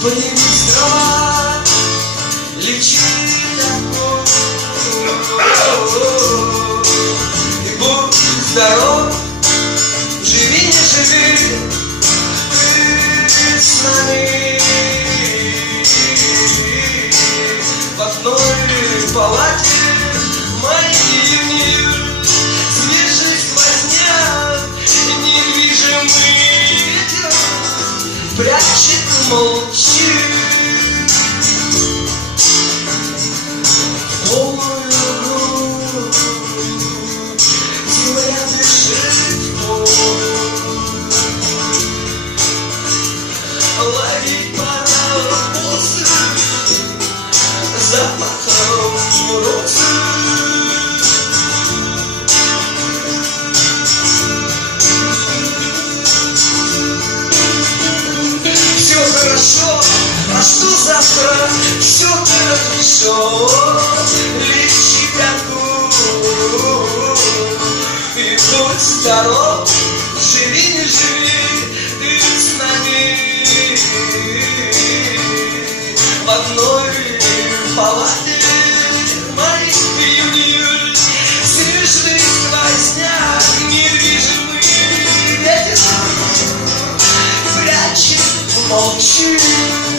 Появись трава, лечи такой, и будь здоров, живи, не живи, ты с нами в одной палате. Май и июнь, свежий сквозняк, недвижимый ветер прячет, молчи. Полную грудь земля дышит вновь. Ловить паровозы запахом розы. Хорошо, а что завтра? Все хорошо. Лечи пятку и будь здоров. Живи, не живи, ты с нами в одной палате. Май и июнь, свежий сквозняк, недвижимый ветер прячет, молчи.